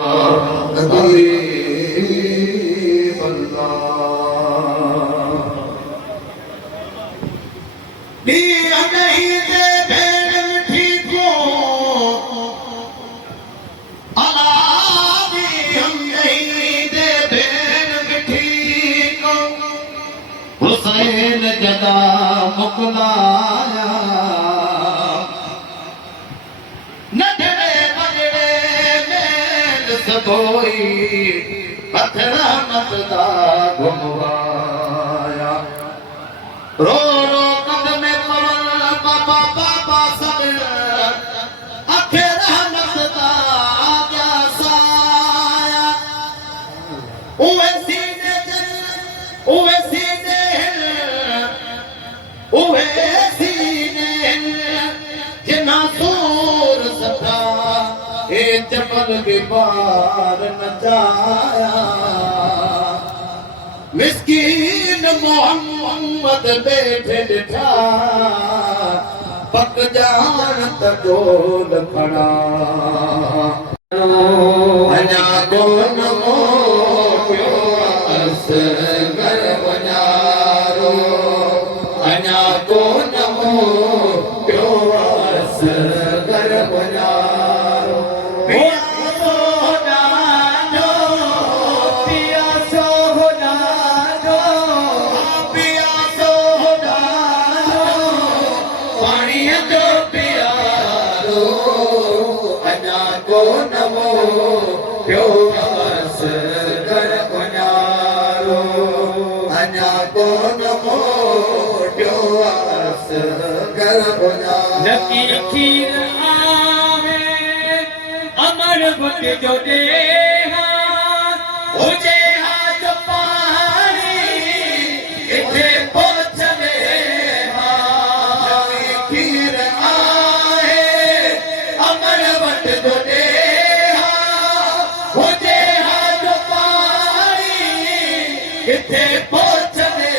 हबीब अल्लाह दिया नहीं दे भेड़ ठीको अला दी हम नहीं दे भेड़ ठीको हुसैन जदा मुकलाया कोई पथरा मतदा घुमवाया रो रो कदम में पवन बाबा बाबा सब अखेरा मतदा क्या साया उवे सीने जिना सूर सदा ए जबल के पार नचाया मिस्कीन मोहम्मद बैठे डिठा पक जान तोल खड़ा अञा कोन मोकियो असगर वञारो अञा कोन मोकियो असगर वञारो नकी खीर आवे अमर बुत जो देहा हुजे हाथ पानी इथे पहुंचवे खीर आए अमर वट जो देहा हुजे हाथ पानी इथे पहुंचवे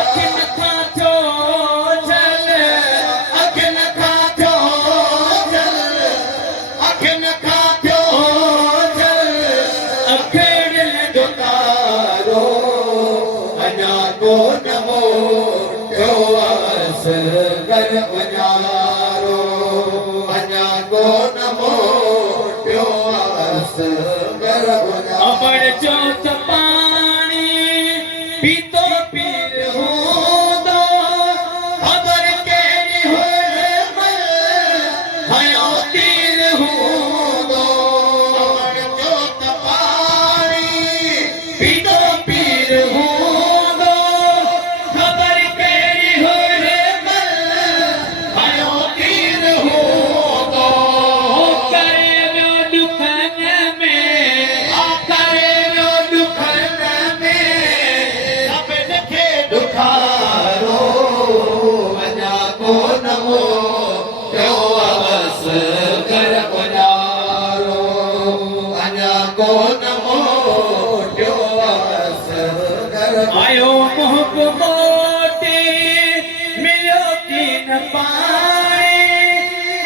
अखिन खां थो अमर चौथ पानी पीतो पीर हूंदो ख़बर कहिड़ी हुन हयो तीर हूंदो अमर चौथ पानी पीतो पीर हूंदो ख़बर कहिड़ी हुन हयो तीर हूंदो करे वियो दुखन में आयो मुहब मोटी मिलियो कीन पाणी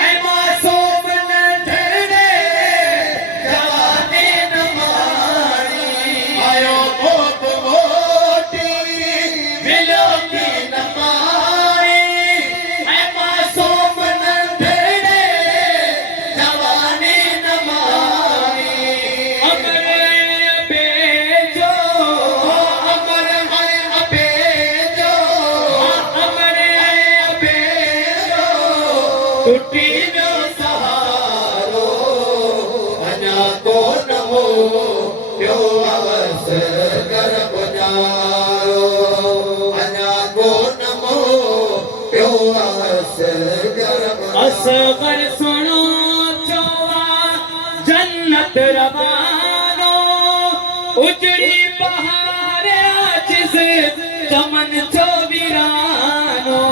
ऐं मासूम न ठहरे जवानी न माणी आयो मुहब मोटी मिलियो कीन पाणी ऐं मासूम न ठहरे जवानी न माणी अमर बेजो टुटी वियो सहारो अञा कोन हो ॿियो असगर गुज़ारो अञा कोन हो ॿियो असगर असगर सुणो चवा जन्नत रवानो उजड़ी बहार आजिज़ चमन जो वीरानो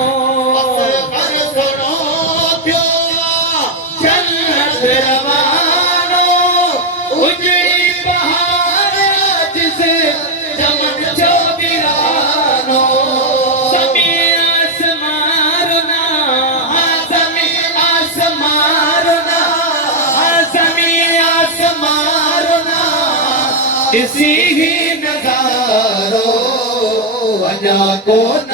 ॾिसी ही नज़ारो अञा कोन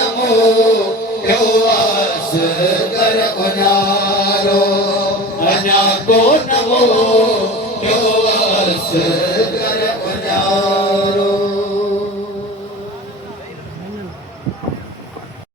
थियो असगर उजारो अञा कोन थियो असगर उजारो